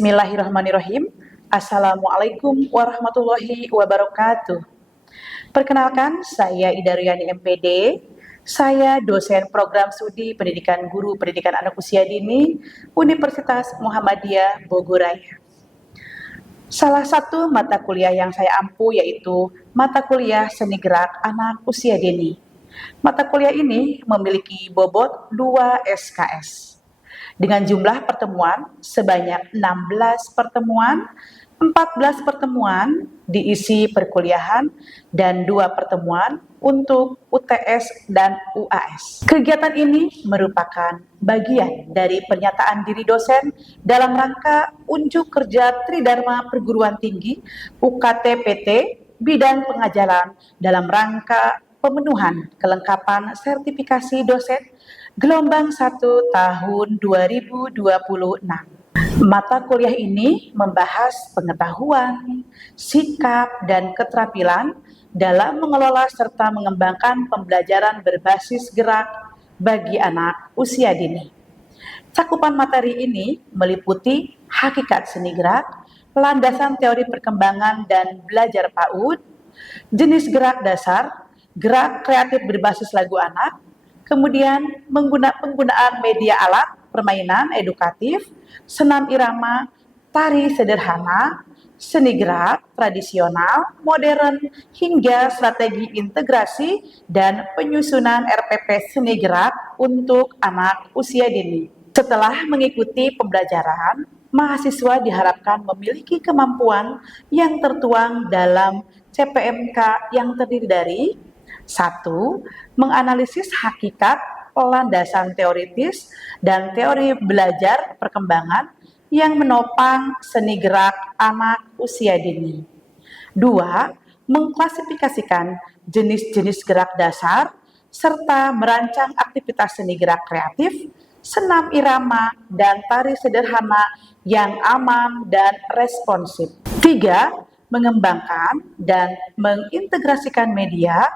Bismillahirrahmanirrahim. Assalamualaikum warahmatullahi wabarakatuh. Perkenalkan, saya Ida Ruyani MPD. Saya dosen program studi pendidikan guru pendidikan anak usia dini Universitas Muhammadiyah Bogor Raya. Salah satu mata kuliah yang saya ampu yaitu mata kuliah seni gerak anak usia dini. Mata kuliah ini memiliki bobot 2 SKS. Dengan jumlah pertemuan sebanyak 16 pertemuan, 14 pertemuan diisi perkuliahan, dan 2 pertemuan untuk UTS dan UAS. Kegiatan ini merupakan bagian dari pernyataan diri dosen dalam rangka unjuk kerja Tridharma Perguruan Tinggi UKT-PT bidang pengajaran dalam rangka pemenuhan kelengkapan sertifikasi dosen gelombang 1 tahun 2026. Mata kuliah ini membahas pengetahuan, sikap, dan keterampilan dalam mengelola serta mengembangkan pembelajaran berbasis gerak bagi anak usia dini. Cakupan materi ini meliputi hakikat seni gerak, landasan teori perkembangan dan belajar PAUD, jenis gerak dasar, gerak kreatif berbasis lagu anak, kemudian penggunaan media alat, permainan edukatif, senam irama, tari sederhana, seni gerak, tradisional, modern, hingga strategi integrasi dan penyusunan RPP seni gerak untuk anak usia dini. Setelah mengikuti pembelajaran, mahasiswa diharapkan memiliki kemampuan yang tertuang dalam CPMK yang terdiri dari 1. Menganalisis hakikat, landasan teoritis, dan teori belajar perkembangan yang menopang seni gerak anak usia dini. 2. Mengklasifikasikan jenis-jenis gerak dasar, serta merancang aktivitas seni gerak kreatif, senam irama, dan tari sederhana yang aman dan responsif. 3. Mengembangkan dan mengintegrasikan media,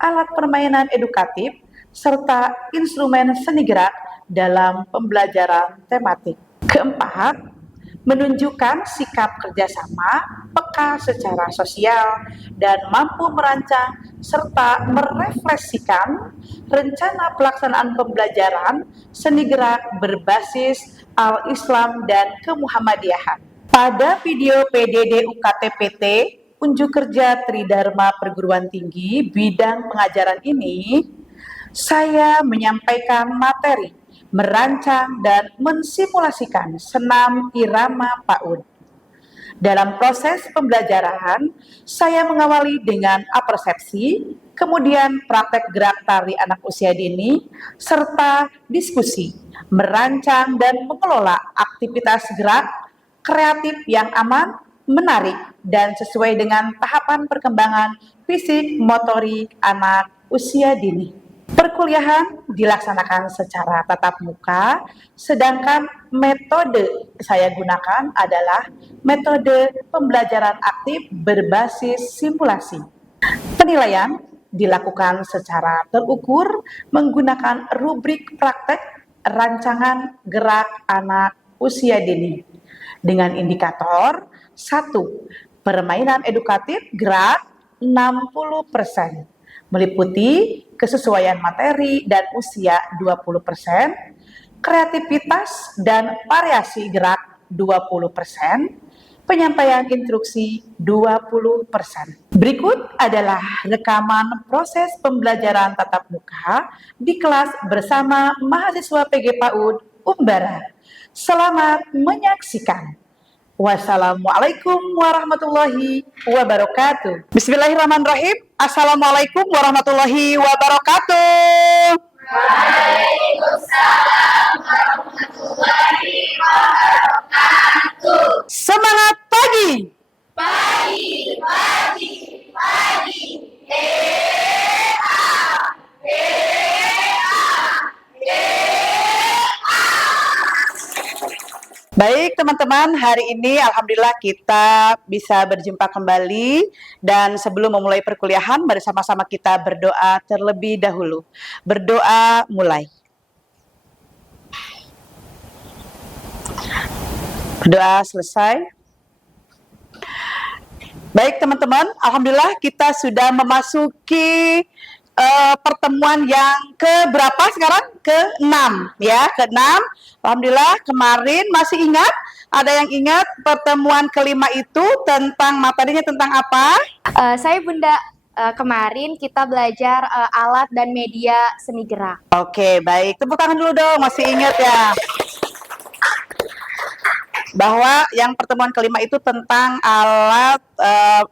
alat permainan edukatif, serta instrumen seni gerak dalam pembelajaran tematik. Keempat, menunjukkan sikap kerjasama, peka secara sosial, dan mampu merancang serta merefleksikan rencana pelaksanaan pembelajaran seni gerak berbasis al-Islam dan kemuhammadiyahan. Pada video PDD UKT-PT unjuk kerja Tridharma Perguruan Tinggi bidang pengajaran ini, saya menyampaikan materi merancang dan mensimulasikan senam irama PAUD. Dalam proses pembelajaran, saya mengawali dengan apersepsi, kemudian praktek gerak tari anak usia dini, serta diskusi, merancang dan mengelola aktivitas gerak kreatif yang aman, menarik, dan sesuai dengan tahapan perkembangan fisik motorik anak usia dini. Perkuliahan dilaksanakan secara tatap muka, sedangkan metode saya gunakan adalah metode pembelajaran aktif berbasis simulasi. Penilaian dilakukan secara terukur menggunakan rubrik praktek rancangan gerak anak usia dini dengan indikator 1. Permainan edukatif gerak 60%, meliputi kesesuaian materi dan usia 20%, kreativitas dan variasi gerak 20%, penyampaian instruksi 20%. Berikut adalah rekaman proses pembelajaran tatap muka di kelas bersama mahasiswa PG PAUD Umbara. Selamat menyaksikan. Wassalamualaikum warahmatullahi wabarakatuh. Bismillahirrahmanirrahim. Assalamualaikum warahmatullahi wabarakatuh. Waalaikumsalam warahmatullahi wabarakatuh. Semangat pagi. Pagi, pagi, pagi. Baik teman-teman, hari ini alhamdulillah kita bisa berjumpa kembali, dan sebelum memulai perkuliahan mari sama-sama kita berdoa terlebih dahulu. Berdoa mulai. Berdoa selesai. Baik teman-teman, alhamdulillah kita sudah memasuki pertemuan yang ke berapa sekarang? Ke-6 ya, ke-6. Alhamdulillah kemarin masih ingat? Ada yang ingat pertemuan kelima itu tentang materinya tentang apa? Saya Bunda, kemarin kita belajar alat dan media seni gerak. Oke, baik. Tepuk tangan dulu dong, masih ingat ya? Bahwa yang pertemuan kelima itu tentang alat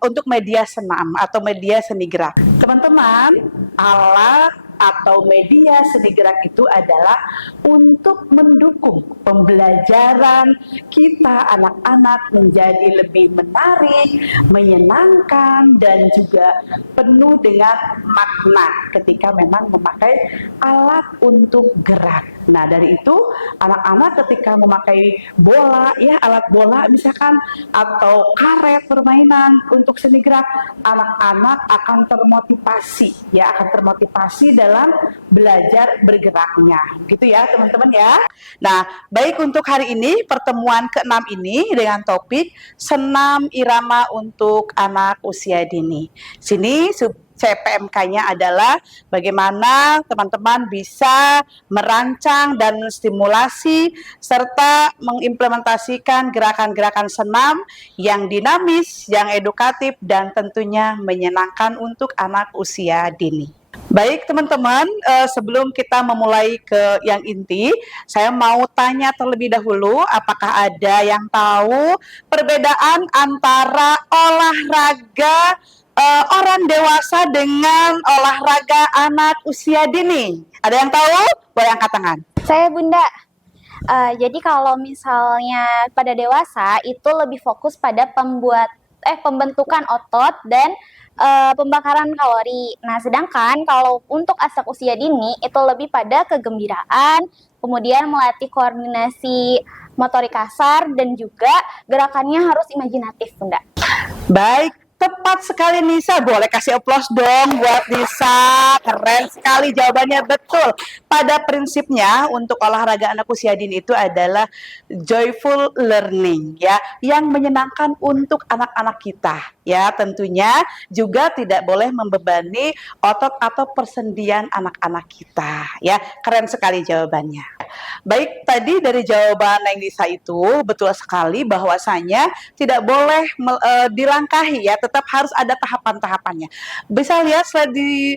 untuk media senam atau media seni gerak. Teman-teman, alat atau media seni gerak itu adalah untuk mendukung pembelajaran kita anak-anak menjadi lebih menarik, menyenangkan, dan juga penuh dengan makna ketika memang memakai alat untuk gerak. Nah, dari itu anak-anak ketika memakai bola, ya alat bola misalkan, atau karet permainan untuk seni gerak, anak-anak akan termotivasi, ya akan termotivasi dalam belajar bergeraknya, gitu ya teman-teman ya. Nah, baik untuk hari ini pertemuan ke-6 ini dengan topik senam irama untuk anak usia dini. Sini CPMK-nya adalah bagaimana teman-teman bisa merancang dan menstimulasi serta mengimplementasikan gerakan-gerakan senam yang dinamis, yang edukatif, dan tentunya menyenangkan untuk anak usia dini. Baik teman-teman, sebelum kita memulai ke yang inti, saya mau tanya terlebih dahulu, apakah ada yang tahu perbedaan antara olahraga orang dewasa dengan olahraga anak usia dini? Ada yang tahu? Boleh angkat tangan. Saya Bunda, jadi kalau misalnya pada dewasa itu lebih fokus pada pembentukan otot dan pembakaran kalori. Nah, sedangkan kalau untuk anak usia dini itu lebih pada kegembiraan, kemudian melatih koordinasi motorik kasar, dan juga gerakannya harus imajinatif, Bunda. Baik, tepat sekali Nisa. Boleh kasih aplaus dong buat Nisa. Keren sekali jawabannya, betul. Pada prinsipnya untuk olahraga anak usia dini itu adalah joyful learning ya, yang menyenangkan untuk anak-anak kita ya. Tentunya juga tidak boleh membebani otot atau persendian anak-anak kita ya. Keren sekali jawabannya. Baik, tadi dari jawaban Neng Nisa itu betul sekali bahwasanya tidak boleh dilangkahi ya, tetap harus ada tahapan-tahapannya. Bisa lihat di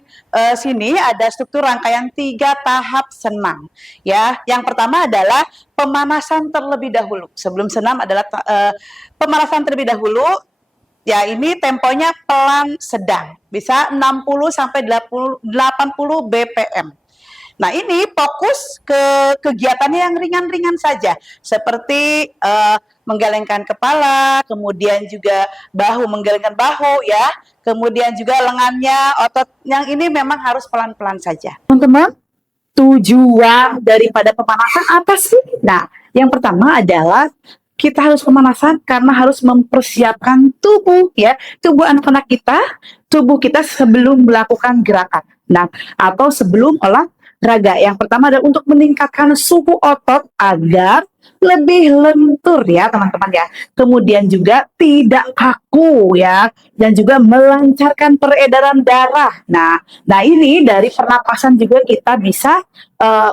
sini ada struktur rangkaian 3 tahap senam ya. Yang pertama adalah pemanasan terlebih dahulu. Sebelum senam adalah pemanasan terlebih dahulu. Ya, ini temponya pelan sedang. Bisa 60 sampai 80 BPM. Nah, ini fokus ke kegiatannya yang ringan-ringan saja, seperti menggelengkan kepala, kemudian juga bahu, menggelengkan bahu ya, kemudian juga lengannya, otot yang ini memang harus pelan-pelan saja. Teman-teman, tujuan daripada pemanasan apa sih? Nah, yang pertama adalah kita harus pemanasan karena harus mempersiapkan tubuh ya, tubuh anak-anak kita, tubuh kita sebelum melakukan gerakan. Nah, atau sebelum olahraga. Yang pertama adalah untuk meningkatkan suhu otot agar lebih lentur ya teman-teman ya. Kemudian juga tidak kaku ya, dan juga melancarkan peredaran darah. Nah ini dari pernapasan juga kita bisa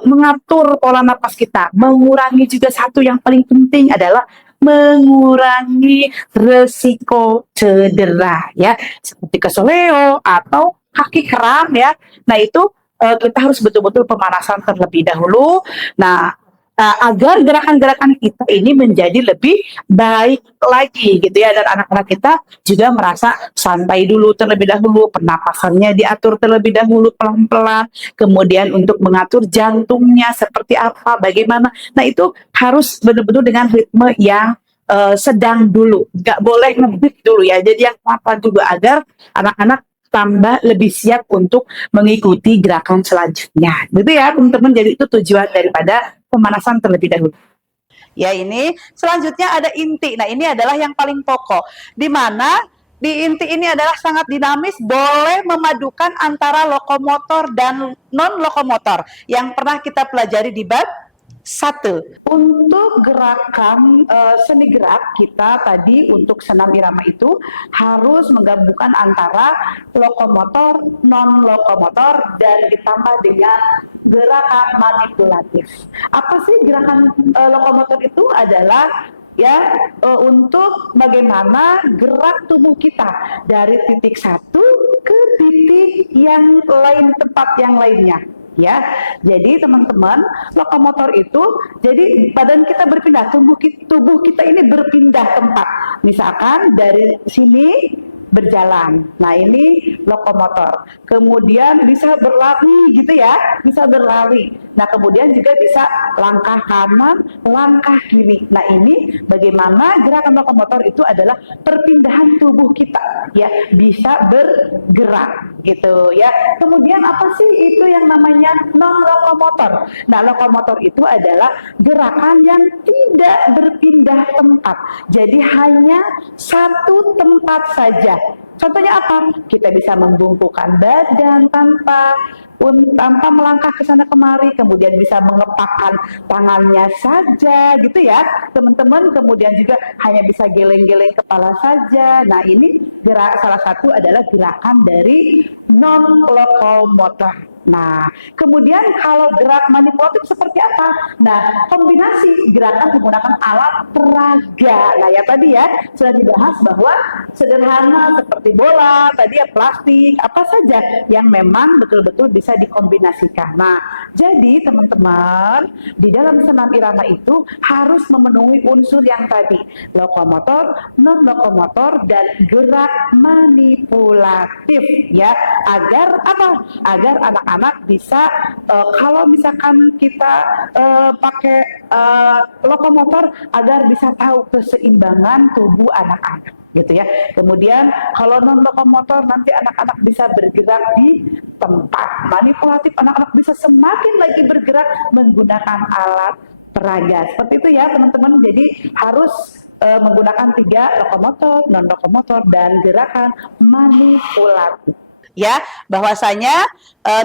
mengatur pola napas kita. Mengurangi juga satu yang paling penting adalah mengurangi resiko cedera ya, seperti kesoleo atau kaki kram ya. Nah itu kita harus betul-betul pemanasan terlebih dahulu. Nah, agar gerakan-gerakan kita ini menjadi lebih baik lagi gitu ya, dan anak-anak kita juga merasa santai dulu terlebih dahulu, pernapasannya diatur terlebih dahulu pelan-pelan, kemudian untuk mengatur jantungnya seperti apa, bagaimana. Nah, itu harus betul-betul dengan ritme yang sedang dulu, nggak boleh ngebut dulu ya. Jadi yang apa juga agar anak-anak tambah lebih siap untuk mengikuti gerakan selanjutnya. Gitu ya teman-teman, jadi itu tujuan daripada pemanasan terlebih dahulu. Ya, ini selanjutnya ada inti. Nah, ini adalah yang paling pokok, di mana di inti ini adalah sangat dinamis, boleh memadukan antara lokomotor dan non lokomotor yang pernah kita pelajari di bab satu. Untuk gerakan seni gerak kita tadi untuk senam irama itu harus menggabungkan antara lokomotor, non lokomotor dan ditambah dengan gerakan manipulatif. Apa sih gerakan lokomotor itu? Adalah untuk bagaimana gerak tubuh kita dari titik satu ke titik yang lain, tempat yang lainnya. Ya, jadi teman-teman, lokomotor itu, jadi badan kita berpindah, tubuh kita ini berpindah tempat. Misalkan dari sini berjalan. Nah, ini lokomotor. Kemudian bisa berlari gitu ya, bisa berlari. Nah, kemudian juga bisa langkah kanan, langkah kiri. Nah, ini bagaimana gerakan lokomotor itu adalah perpindahan tubuh kita ya, bisa bergerak gitu ya. Kemudian apa sih itu yang namanya non lokomotor? Nah, lokomotor itu adalah gerakan yang tidak berpindah tempat. Jadi hanya satu tempat saja. Contohnya apa? Kita bisa membungkukkan badan tanpa melangkah ke sana kemari, kemudian bisa mengepakkan tangannya saja gitu ya teman-teman, kemudian juga hanya bisa geleng-geleng kepala saja. Nah, ini salah satu adalah gerakan dari non lokomotor. Nah, kemudian kalau gerak manipulatif seperti apa? Nah, kombinasi gerakan menggunakan alat peraga. Nah, ya tadi ya sudah dibahas bahwa sederhana seperti bola, tadi ya plastik, apa saja yang memang betul-betul bisa dikombinasikan. Nah, jadi teman-teman, di dalam senam irama itu harus memenuhi unsur yang tadi, lokomotor, non lokomotor, dan gerak manipulatif ya, agar apa? Agar anak-anak bisa kalau misalkan kita pakai lokomotor, agar bisa tahu keseimbangan tubuh anak-anak gitu ya. Kemudian kalau non lokomotor, nanti anak-anak bisa bergerak di tempat. Manipulatif, anak-anak bisa semakin lagi bergerak menggunakan alat peraga. Seperti itu ya teman-teman. Jadi harus menggunakan 3 lokomotor, non lokomotor, dan gerakan manipulatif. Ya, bahwasanya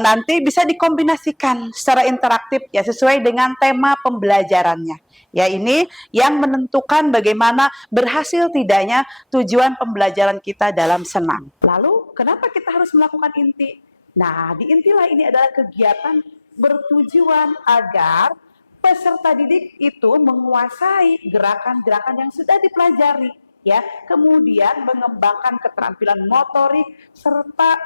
nanti bisa dikombinasikan secara interaktif ya, sesuai dengan tema pembelajarannya. Ya, ini yang menentukan bagaimana berhasil tidaknya tujuan pembelajaran kita dalam senam. Lalu, kenapa kita harus melakukan inti? Nah, di intilah ini adalah kegiatan bertujuan agar peserta didik itu menguasai gerakan-gerakan yang sudah dipelajari ya, kemudian mengembangkan keterampilan motorik serta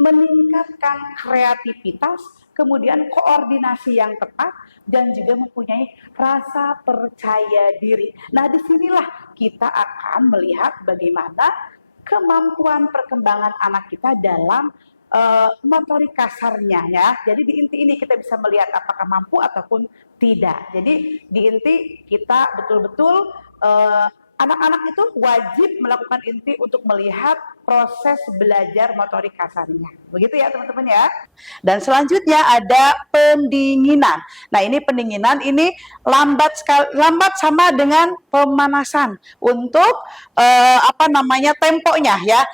meningkatkan kreativitas, kemudian koordinasi yang tepat, dan juga mempunyai rasa percaya diri. Nah, disinilah kita akan melihat bagaimana kemampuan perkembangan anak kita dalam motorik kasarnya ya. Jadi di inti ini kita bisa melihat apakah mampu ataupun tidak. Jadi di inti kita betul-betul anak-anak itu wajib melakukan inti untuk melihat proses belajar motorik kasarnya. Begitu ya teman-teman ya. Dan selanjutnya ada pendinginan. Nah, ini pendinginan ini lambat sama dengan pemanasan untuk temponya ya.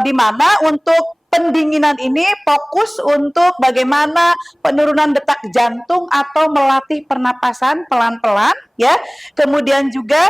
Di mana untuk pendinginan ini fokus untuk bagaimana penurunan detak jantung atau melatih pernapasan pelan-pelan ya. Kemudian juga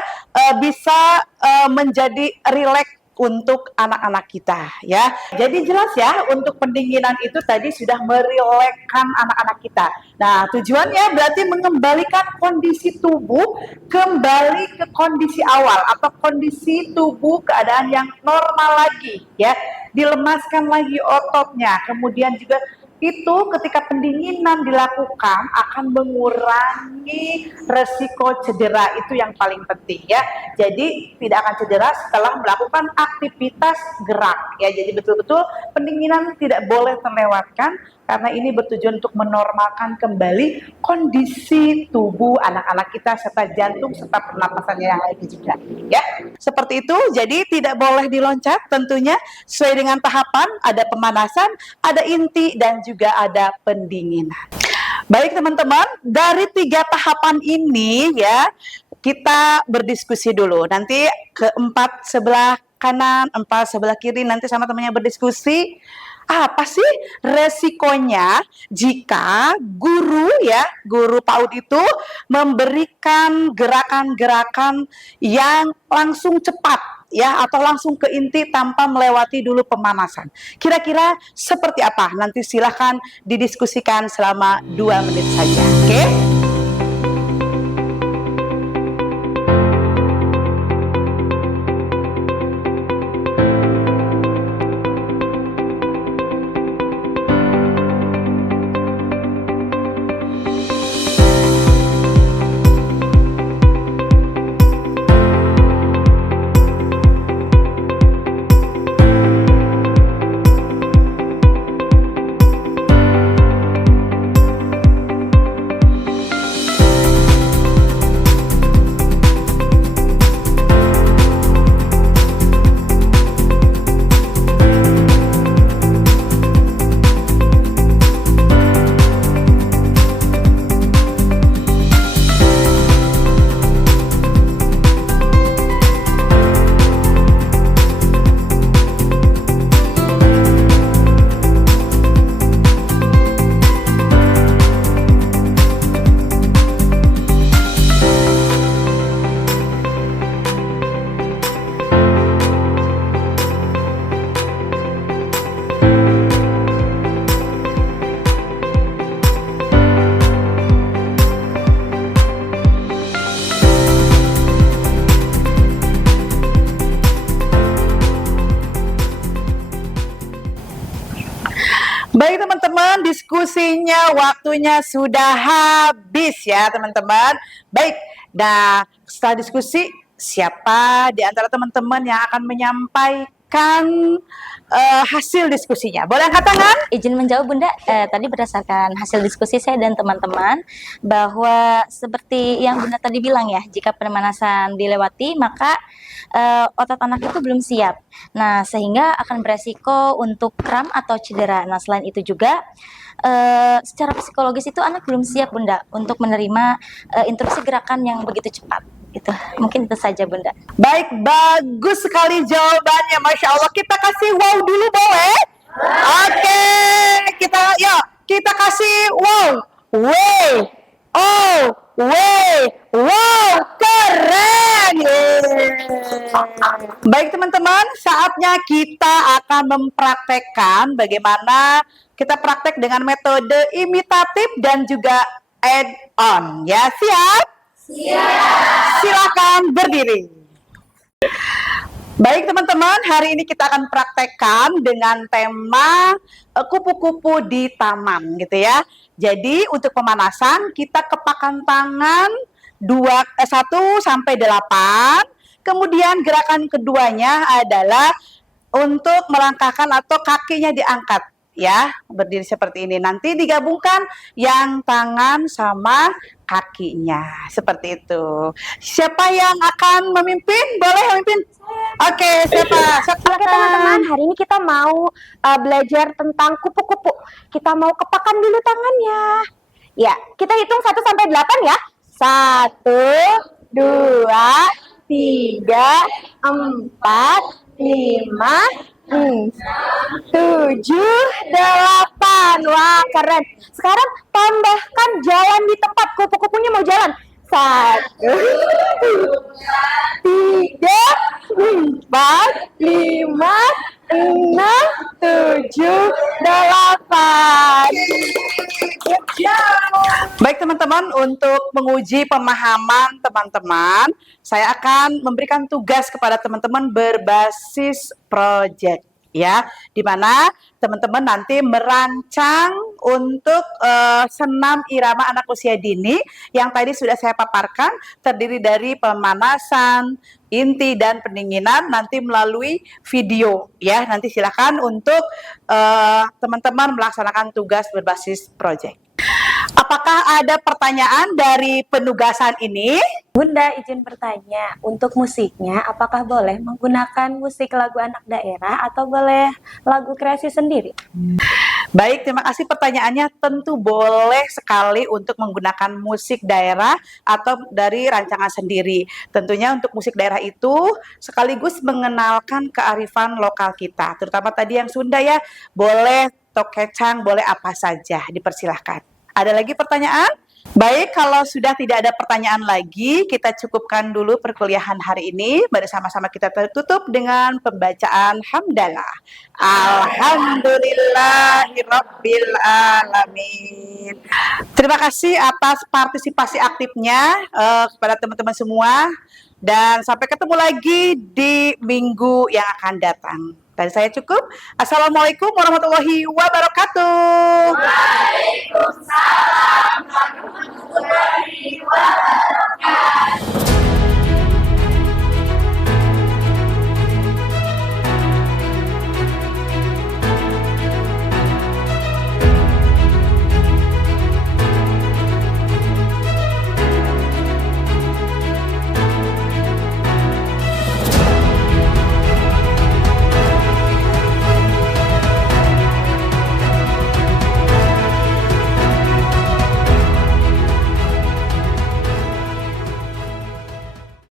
bisa menjadi rileks untuk anak-anak kita ya. Jadi jelas ya, untuk pendinginan itu tadi sudah merilekkan anak-anak kita. Nah, tujuannya berarti mengembalikan kondisi tubuh kembali ke kondisi awal atau kondisi tubuh keadaan yang normal lagi ya. Dilemaskan lagi ototnya. Kemudian juga itu ketika pendinginan dilakukan akan mengurangi resiko cedera, itu yang paling penting ya. Jadi tidak akan cedera setelah melakukan aktivitas gerak ya. Jadi betul-betul pendinginan tidak boleh terlewatkan, karena ini bertujuan untuk menormalkan kembali kondisi tubuh anak-anak kita serta jantung serta pernapasannya yang lainnya juga ya. Seperti itu. Jadi tidak boleh diloncat tentunya, sesuai dengan tahapan, ada pemanasan, ada inti, dan juga ada pendinginan. Baik teman-teman, dari 3 tahapan ini ya, kita berdiskusi dulu. Nanti ke 4 sebelah kanan, 4 sebelah kiri, nanti sama temannya berdiskusi. Apa sih resikonya jika guru PAUD itu memberikan gerakan-gerakan yang langsung cepat ya, atau langsung ke inti tanpa melewati dulu pemanasan. Kira-kira seperti apa? Nanti silahkan didiskusikan selama 2 menit saja, oke? Baik teman-teman, diskusinya waktunya sudah habis ya teman-teman. Baik, nah setelah diskusi, siapa di antara teman-teman yang akan menyampaikan hasil diskusinya? Boleh angkat tangan? Izin menjawab Bunda, tadi berdasarkan hasil diskusi saya dan teman-teman bahwa seperti yang Bunda tadi bilang ya, jika pemanasan dilewati maka otot anak itu belum siap. Nah, sehingga akan beresiko untuk kram atau cedera. Nah, selain itu juga secara psikologis itu anak belum siap Bunda untuk menerima instruksi gerakan yang begitu cepat. Itu mungkin itu saja Bunda. Baik, bagus sekali jawabannya, Masya Allah. Kita kasih wow dulu boleh? Oke, kita kasih wow. Wow, keren. Baik teman-teman, saatnya kita akan mempraktekkan bagaimana kita praktek dengan metode imitatif dan juga add-on. Ya, siap? Silakan berdiri. Baik teman-teman, hari ini kita akan praktekkan dengan tema kupu-kupu di taman gitu ya. Jadi untuk pemanasan kita kepakan tangan 1 sampai 8. Kemudian gerakan keduanya adalah untuk melangkahkan atau kakinya diangkat ya, berdiri seperti ini. Nanti digabungkan yang tangan sama kakinya seperti itu. Siapa yang akan memimpin? Boleh memimpin? Oke, siapa? Oke teman-teman, hari ini kita mau belajar tentang kupu-kupu. Kita mau kepakan dulu tangannya. Ya, kita hitung 1 sampai 8 ya. 1, 2, 3, 4, 5, 6, 7, 8. Wah, keren. Sekarang tambahkan jalan di tempat. Kupu-kupunya mau jalan. 1, 3, 4, 5, 6, 7, 8. Baik teman-teman, untuk menguji pemahaman teman-teman, saya akan memberikan tugas kepada teman-teman berbasis project ya, di mana teman-teman nanti merancang untuk senam irama anak usia dini yang tadi sudah saya paparkan, terdiri dari pemanasan, inti dan pendinginan, nanti melalui video ya. Nanti silakan untuk teman-teman melaksanakan tugas berbasis project. Apakah ada pertanyaan dari penugasan ini? Bunda, izin bertanya, untuk musiknya apakah boleh menggunakan musik lagu anak daerah atau boleh lagu kreasi sendiri? Baik, terima kasih pertanyaannya. Tentu boleh sekali untuk menggunakan musik daerah atau dari rancangan sendiri. Tentunya untuk musik daerah itu sekaligus mengenalkan kearifan lokal kita. Terutama tadi yang Sunda ya, boleh tokecang, boleh apa saja, dipersilahkan. Ada lagi pertanyaan? Baik, kalau sudah tidak ada pertanyaan lagi, kita cukupkan dulu perkuliahan hari ini. Bersama-sama kita tutup dengan pembacaan hamdalah. Alhamdulillahirabbil alamin. Terima kasih atas partisipasi aktifnya kepada teman-teman semua dan sampai ketemu lagi di minggu yang akan datang. Dan saya cukup. Assalamualaikum warahmatullahi wabarakatuh. Waalaikumsalam warahmatullahi wabarakatuh.